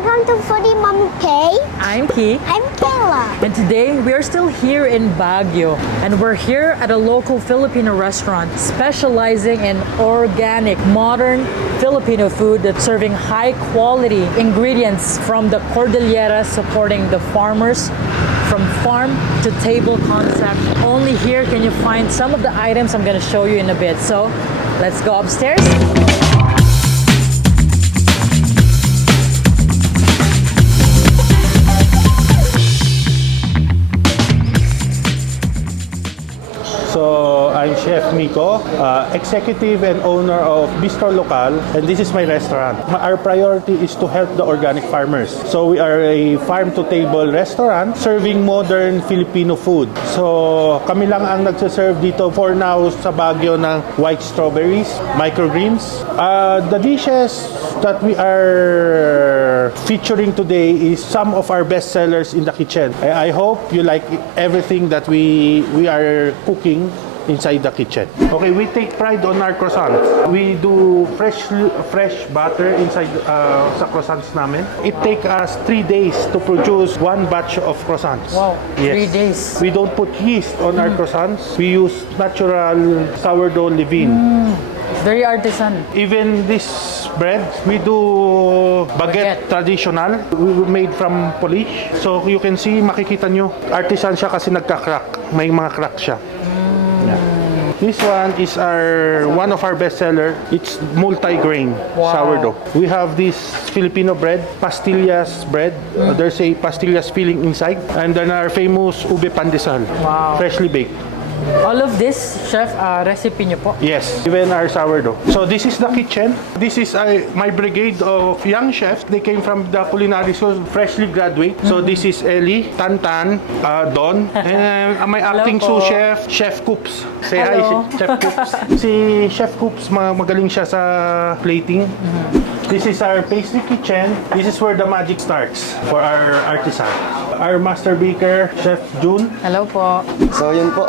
Welcome to FoodieMommaPH. I'm Ki. I'm Kayla. And today we are still here in Baguio, and we're here at a local Filipino restaurant specializing in organic, modern Filipino food that's serving high quality ingredients from the Cordilleras, supporting the farmers from farm to table concept. Only here can you find some of the items I'm gonna show you in a bit. So let's go upstairs. So, I'm Chef Miko, executive and owner of Bistro Lokal, and this is my restaurant. Our priority is to help the organic farmers. So, we are a farm-to-table restaurant serving modern Filipino food. So, kami lang ang nagsaserve dito for now sa Baguio ng white strawberries, microgreens. The dishes that we are featuring today is some of our best sellers in the kitchen. I hope you like everything that we are cooking inside the kitchen. Okay, we take pride on our croissants. We do fresh butter inside sa croissants namin. It takes us 3 days to produce one batch of croissants. Wow, Yes. 3 days. We don't put yeast on our croissants. We use natural sourdough leaven. Very artisan. Even this bread, we do baguette traditional. We made from polish. So you can see, makikita nyo, artisan siya kasi nagka-crack. May mga crack siya. Yeah. This one is one of our best seller. It's multi-grain sourdough. We have this Filipino bread, pastillas bread. There's a pastillas filling inside. And then our famous ube pandesal, freshly baked. All of this, chef, recipe niyo po? Yes, even our sourdough. So this is the kitchen. This is my brigade of young chefs. They came from the culinary school, freshly graduate. So this is Ellie, Tantan, Don, and my acting sous chef, Chef Coops. Say Hello. hi, Chef Coops. Si Chef Coops, magaling siya sa plating. This is our pastry kitchen. This is where the magic starts for our artisan. Our master baker, Chef June. Hello po. So yun po,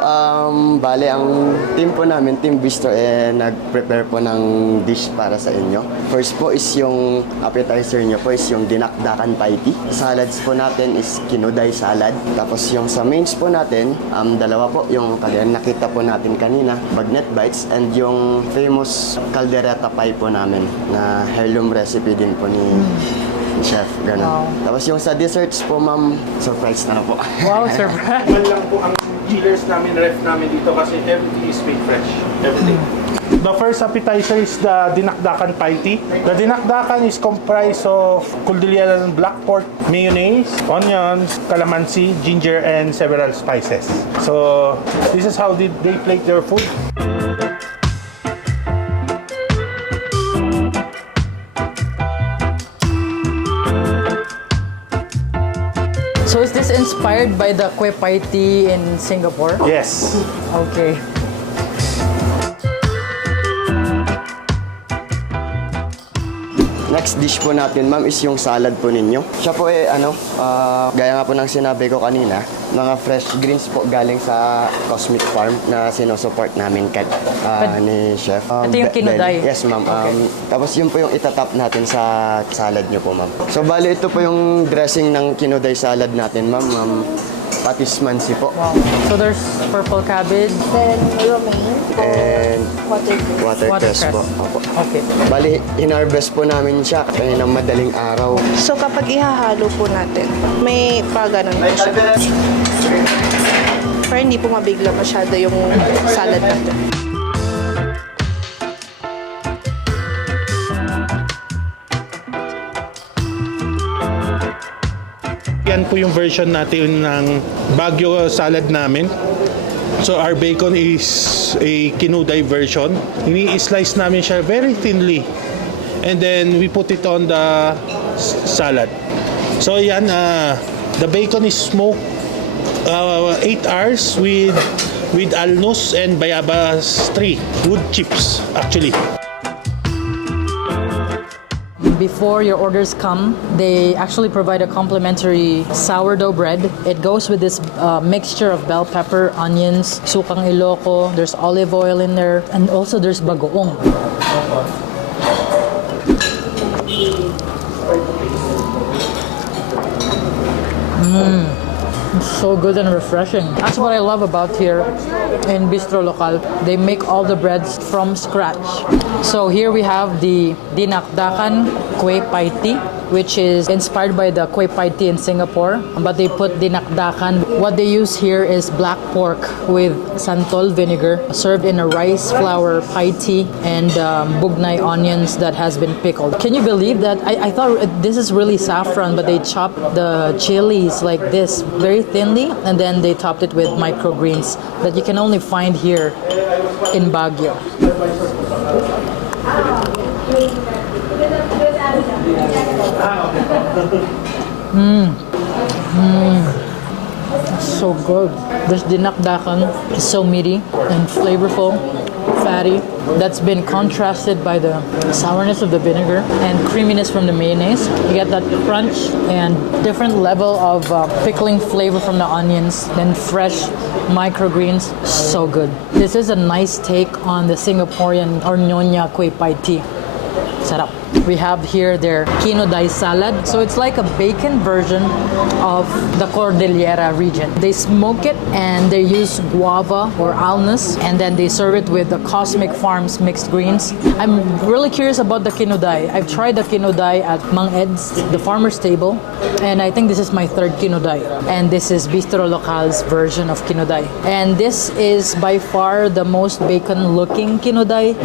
bale ang team po namin, Team Bistro, nag-prepare po ng dish para sa inyo. First po is yung appetizer nyo po is yung Dinakdakan Pie Tee. Salads po natin is Kinuday Salad. Tapos yung sa mains po natin, dalawa po, yung nakita po natin kanina, Bagnet Bites, and yung famous Caldereta Pie po namin na heirloom recipe din po ni chef, ganun. Wow. Tapos yung sa desserts po, ma'am, surprise na lang po. Wow, surprise. Iwan lang po ang chillers namin, ref namin dito kasi everything is made fresh. Everything. The first appetizer is the Dinakdakan Pie Tee. The Dinakdakan is comprised of Cordilleras and black pork, mayonnaise, onions, calamansi, ginger, and several spices. So, this is how they plate their food. So is this inspired by the Kue Pie Tee in Singapore? Yes. Okay. Next dish po natin, ma'am, is yung salad po ninyo. Siya po gaya nga po ng sinabi ko kanina, mga fresh greens po galing sa Cosmic Farm na sinusupport namin ni Chef. Ito yung Kinuday? Yes, ma'am. Okay. Tapos yun po yung itatap natin sa salad nyo po, ma'am. So, bali, ito po yung dressing ng Kinuday salad natin, ma'am. Patis mansi po. Wow. So there's purple cabbage. Then romaine. And Watercress. watercress po. Opo. Okay. Bali, in-harvest po namin siya kaninang madaling araw. So kapag ihahalo po natin, may paganon po siya. Para hindi po mabigla masyado yung salad natin. Yan po yung version natin ng Baguio salad namin. So our bacon is a Kinuday version. Ini-slice namin siya very thinly. And then we put it on the salad. So yan, the bacon is smoked 8 hours with alnos and bayabas tree, wood chips actually. Before your orders come, they actually provide a complimentary sourdough bread. It goes with this mixture of bell pepper, onions, sukang Ilocos, there's olive oil in there, and also there's bagoong. It's so good and refreshing. That's what I love about here in Bistro Lokal. They make all the breads from scratch. So here we have the Dinakdakan Pie Tee, which is inspired by the Pie Tee in Singapore, but they put dinakdakan. What they use here is black pork with santol vinegar, served in a rice flour pie tea and bugnay onions that has been pickled. Can you believe that? I thought this is really saffron, but they chopped the chilies like this, very thinly, and then they topped it with microgreens that you can only find here in Baguio. So good. This dinakdakan is so meaty and flavorful, fatty. That's been contrasted by the sourness of the vinegar and creaminess from the mayonnaise. You get that crunch and different level of pickling flavor from the onions, then fresh microgreens. So good. This is a nice take on the Singaporean or Nyonya Pie Tee. Sarap. We have here their Kinuday Salad. So it's like a bacon version of the Cordillera region. They smoke it and they use guava or alnus, and then they serve it with the Cosmic Farms mixed greens. I'm really curious about the Kinuday. I've tried the Kinuday at Mang Ed's, the farmer's table, and I think this is my third Kinuday. And this is Bistro Lokal's version of Kinuday. And this is by far the most bacon looking Kinuday.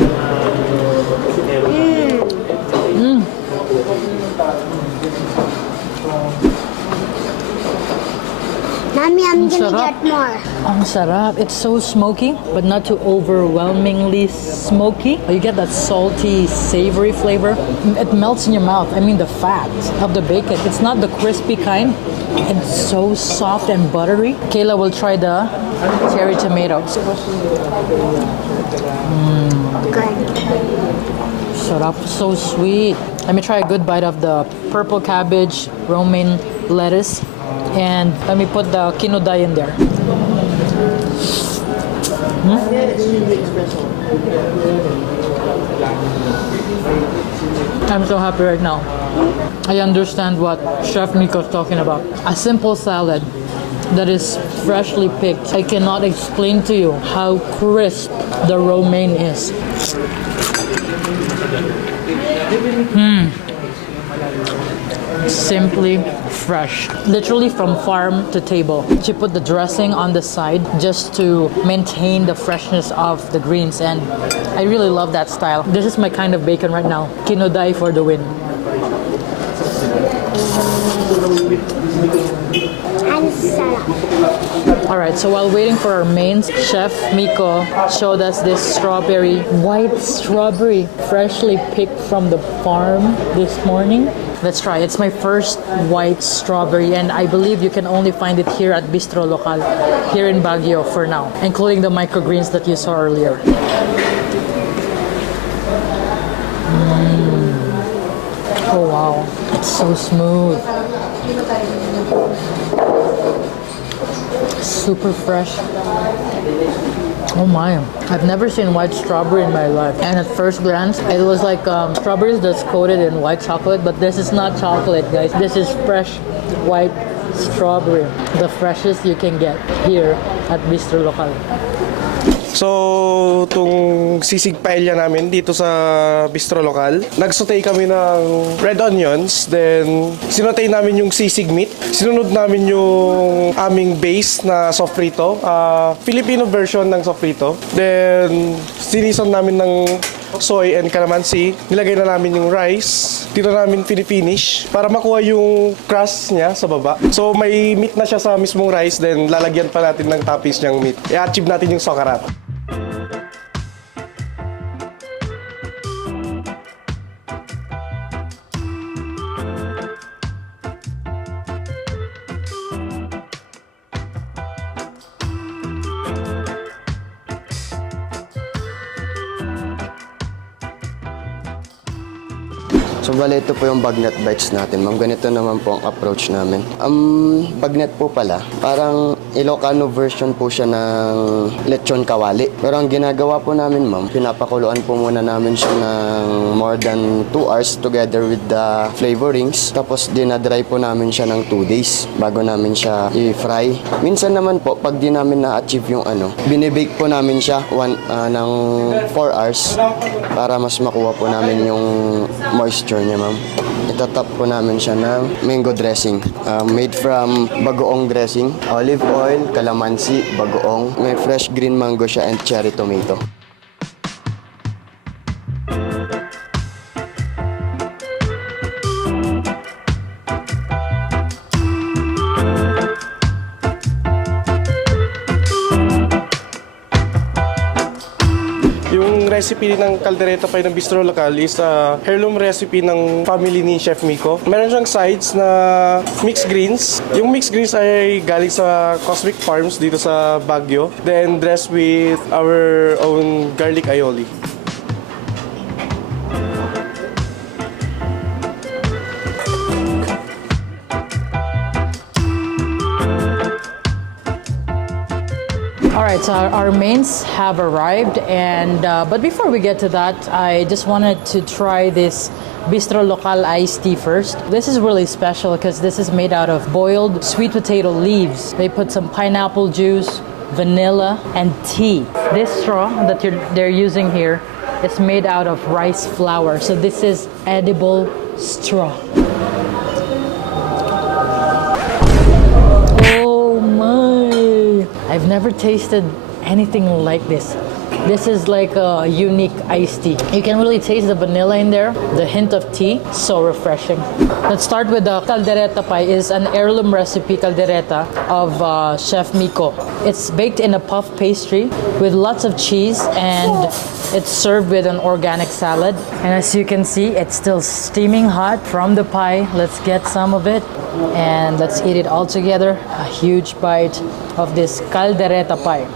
Mommy, I'm gonna Sarap. get more. Ang sarap. It's so smoky, but not too overwhelmingly smoky. You get that salty, savory flavor. It melts in your mouth. I mean, the fat of the bacon. It's not the crispy kind. It's so soft and buttery. Kayla will try the cherry tomatoes. Good. Sarap. So sweet. Let me try a good bite of the purple cabbage, romaine lettuce. And let me put the Kinuday in there. I'm so happy right now. I understand what Chef Nico's talking about. A simple salad that is freshly picked. I cannot explain to you how crisp the romaine is. Simply fresh, literally from farm to table. She put the dressing on the side just to maintain the freshness of the greens, and I really love that style. This is my kind of bacon right now. Kinuday for the win. And sarap. Alright, so while waiting for our mains, Chef Miko showed us this white strawberry, freshly picked from the farm this morning. Let's try. It's my first white strawberry, and I believe you can only find it here at Bistro Lokal, here in Baguio for now, including the microgreens that you saw earlier. Oh wow, it's so smooth. Super fresh. Oh my, I've never seen white strawberry in my life. And at first glance, it was like strawberries that's coated in white chocolate, but this is not chocolate, guys. This is fresh white strawberry. The freshest you can get here at Bistro Lokal. So, itong Sisig Paella namin dito sa Bistro Lokal, nag-saute kami ng red onions, then sinotay namin yung sisig meat, sinunod namin yung aming base na sofrito, Filipino version ng sofrito, then sinison namin ng soy and calamansi, nilagay na namin yung rice, dito namin finish para makuha yung crust niya sa baba. So, may meat na siya sa mismong rice, then lalagyan pa natin ng toppings niyang meat. I-achieve natin yung sokarat. So bale, ito po yung Bagnet Bites natin, ma'am. Ganito naman po ang approach namin. Bagnet po pala, parang Ilocano version po siya ng lechon kawali. Pero ang ginagawa po namin, ma'am, pinapakuluan po muna namin siya ng more than 2 hours together with the flavorings. Tapos dinadry po namin siya ng 2 days bago namin siya i-fry. Minsan naman po, pag di namin na-achieve yung binibake po namin siya ng 4 hours para mas makuha po namin yung moisture niya, ma'am. Itatap po namin siya ng mango dressing. Made from bagoong dressing, olive oil, calamansi, bagoong. May fresh green mango siya and cherry tomato. Yung recipe ng Kaldereta Pie ng Bistro Lokal is heirloom recipe ng family ni Chef Miko. Meron siyang sides na mixed greens. Yung mixed greens ay galing sa Cosmic Farms dito sa Baguio. Then dressed with our own garlic aioli. Alright, so our mains have arrived, and but before we get to that, I just wanted to try this Bistro Lokal iced tea first. This is really special because this is made out of boiled sweet potato leaves. They put some pineapple juice, vanilla, and tea. This straw that they're using here is made out of rice flour, so this is edible straw. Oh my! I've never tasted anything like this. This is like a unique iced tea. You can really taste the vanilla in there, the hint of tea. So refreshing. Let's start with the Caldereta Pie. Is an heirloom recipe caldereta of Chef Miko. It's baked in a puff pastry with lots of cheese, and it's served with an organic salad. And as you can see, it's still steaming hot from the pie. Let's get some of it and let's eat it all together. A huge bite of this Caldereta Pie.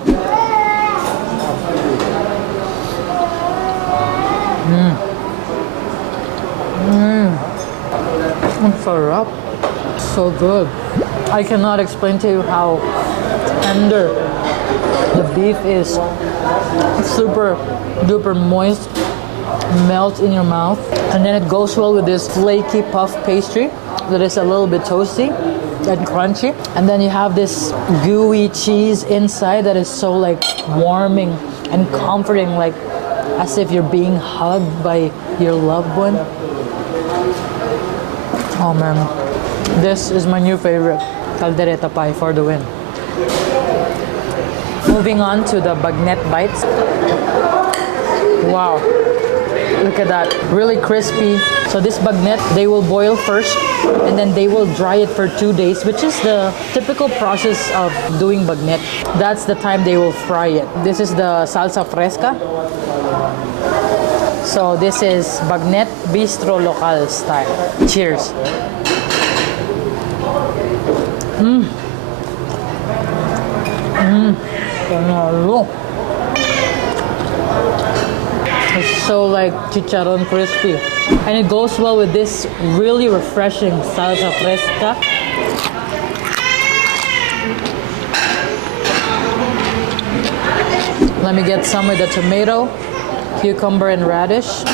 Ang sarap. So good. I cannot explain to you how tender the beef is. It's super duper moist, melts in your mouth, and then it goes well with this flaky puff pastry that is a little bit toasty and crunchy, and then you have this gooey cheese inside that is so like warming and comforting, like as if you're being hugged by your loved one. Oh man, this is my new favorite, Caldereta Pie for the win. Moving on to the Bagnet Bites. Wow, look at that, really crispy. So this bagnet, they will boil first and then they will dry it for 2 days, which is the typical process of doing bagnet. That's the time they will fry it. This is the salsa fresca. So this is Bagnet Bistro Lokal style. Cheers. It's so like chicharron crispy. And it goes well with this really refreshing salsa fresca. Let me get some with the tomato, cucumber, and radish.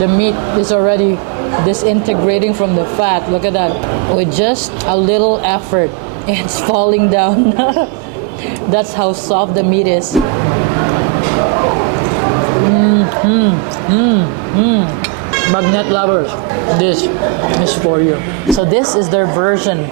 The meat is already disintegrating from the fat. Look at that. With just a little effort, it's falling down. That's how soft the meat is. Bagnet lovers, this is for you. So this is their version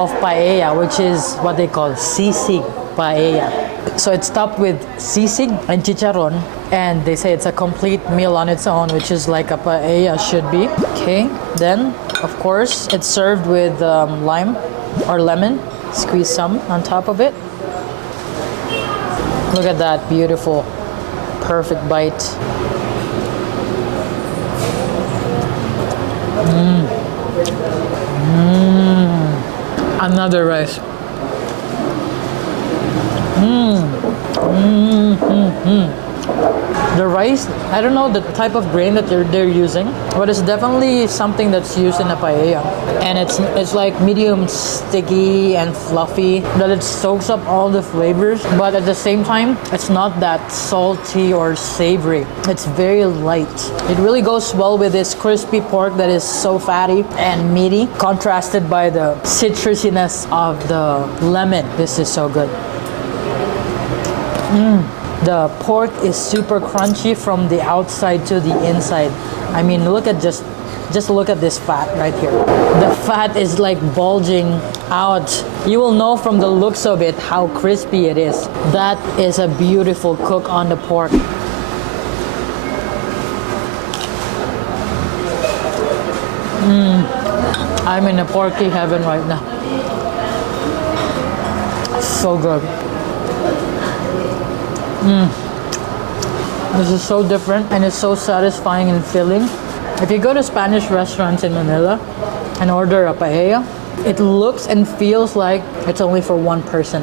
of paella, which is what they call Sisig Paella. So it's topped with sisig and chicharron, and they say it's a complete meal on its own, which is like a paella should be. Okay, then of course it's served with lime or lemon. Squeeze some on top of it. Look at that beautiful, perfect bite. Another rice. The rice, I don't know the type of grain that they're using, but it's definitely something that's used in a paella. And it's like medium sticky and fluffy, that it soaks up all the flavors, but at the same time, it's not that salty or savory. It's very light. It really goes well with this crispy pork that is so fatty and meaty, contrasted by the citrusiness of the lemon. This is so good. The pork is super crunchy from the outside to the inside. I mean, look at just look at this fat right here. The fat is like bulging out. You will know from the looks of it how crispy it is. That is a beautiful cook on the pork. I'm in a porky heaven right now. So good. This is so different and it's so satisfying and filling. If you go to Spanish restaurants in Manila and order a paella, it looks and feels like it's only for one person.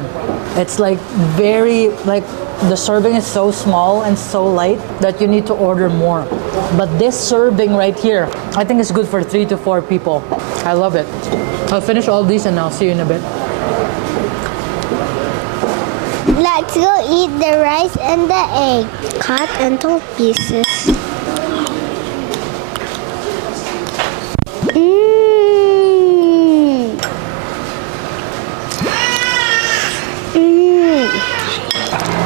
It's like the serving is so small and so light that you need to order more. But this serving right here, I think it's good for 3 to 4 people. I love it. I'll finish all these and I'll see you in a bit. Let's go eat the rice and the egg. Cut into pieces.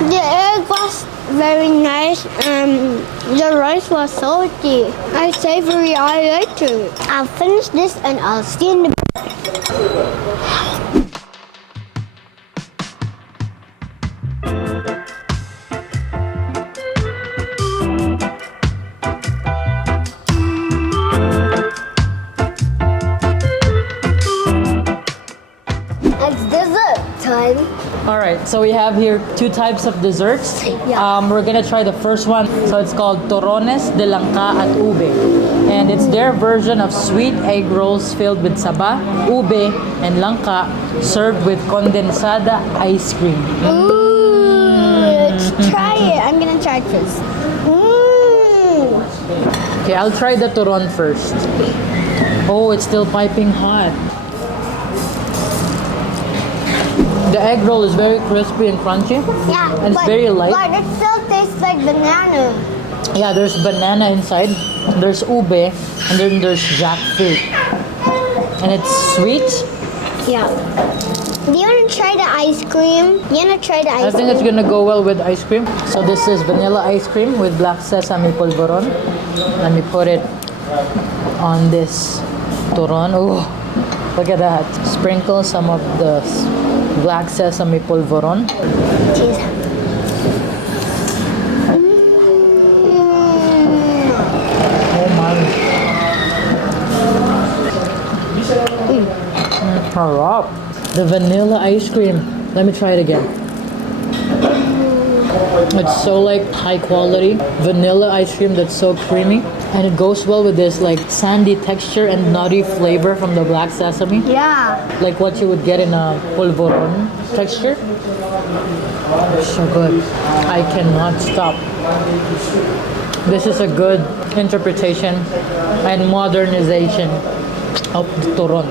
The egg was very nice and the rice was salty and savory. I liked it. I'll finish this and I'll see you in the Alright, so we have here 2 types of desserts. Yeah. We're gonna try the first one. So it's called Turones de Langka at ube. And it's their version of sweet egg rolls filled with saba, ube, and langka, served with condensada ice cream. Ooh, let's try it. I'm gonna try it first. Okay, I'll try the turon first. Oh, it's still piping hot. The egg roll is very crispy and crunchy. Yeah, and it's very light. But it still tastes like banana. Yeah, there's banana inside, there's ube, and then there's jackfruit. And it's sweet. Yeah. Do you want to try the ice cream? You want to try the I ice think cream? it's gonna go well with ice cream. So this is vanilla ice cream with black sesame polvoron. Let me put it on this turon. Oh, look at that. Sprinkle some of the black sesame polvoron. Cheese. Oh my. Harap. The vanilla ice cream. Let me try it again. It's so like high quality vanilla ice cream that's so creamy, and it goes well with this like sandy texture and nutty flavor from the black sesame. Yeah. Like what you would get in a polvoron texture. So good. I cannot stop. This is a good interpretation and modernization of the turon.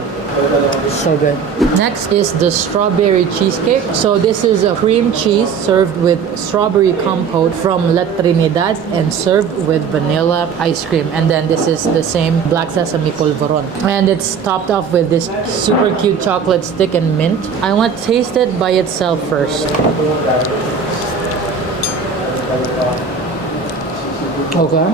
So good. Next is the strawberry cheesecake. So this is a cream cheese served with strawberry compote from La Trinidad and served with vanilla ice cream. And then this is the same black sesame polvoron. And it's topped off with this super cute chocolate stick and mint. I want to taste it by itself first. Okay.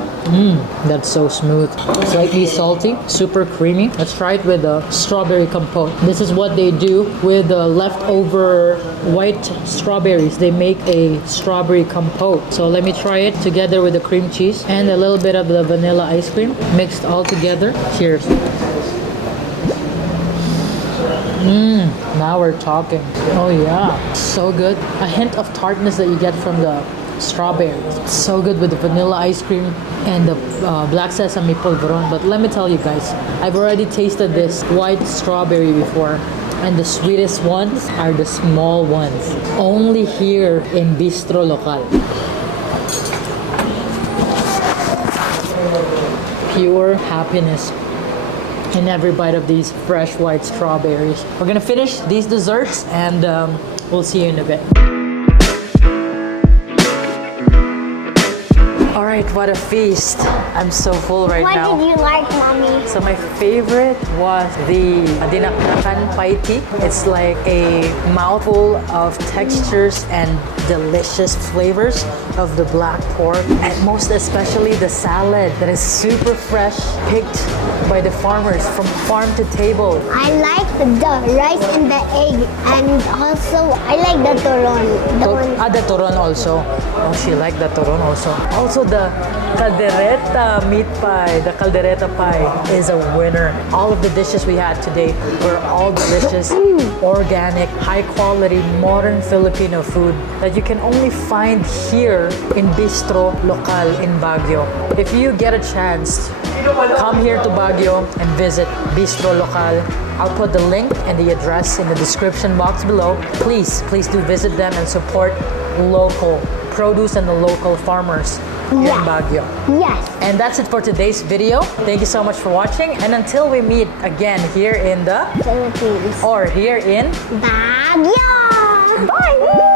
That's so smooth. Slightly salty, super creamy. Let's try it with the strawberry compote. This is what they do with the leftover white strawberries. They make a strawberry compote. So let me try it together with the cream cheese and a little bit of the vanilla ice cream mixed all together. Cheers. Now we're talking. Oh yeah, so good. A hint of tartness that you get from the strawberries. It's so good with the vanilla ice cream and the black sesame polvoron. But let me tell you guys, I've already tasted this white strawberry before, And the sweetest ones are the small ones. Only here in Bistro Lokal. Pure happiness in every bite of these fresh white strawberries. We're gonna finish these desserts and we'll see you in a bit. Alright, what a feast. I'm so full right now. What did you like, Mommy? So my favorite was the Dinakdakan Pie Tee. It's like a mouthful of textures and delicious flavors of the black pork, and most especially the salad that is super fresh, picked by the farmers from farm to table. I like the rice and the egg, and also I like the turon. The turon also. Oh, she liked the turon also. Also the Caldereta meat pie, the Caldereta pie is a winner. All of the dishes we had today were all delicious, organic, high quality, modern Filipino food that you can only find here in Bistro Lokal in Baguio. If you get a chance, come here to Baguio and visit Bistro Lokal. I'll put the link and the address in the description box below. Please do visit them and support local produce and the local farmers in Baguio. Yes. And that's it for today's video. Thank you so much for watching. And until we meet again here in the Philippines. or here in Baguio. Bye.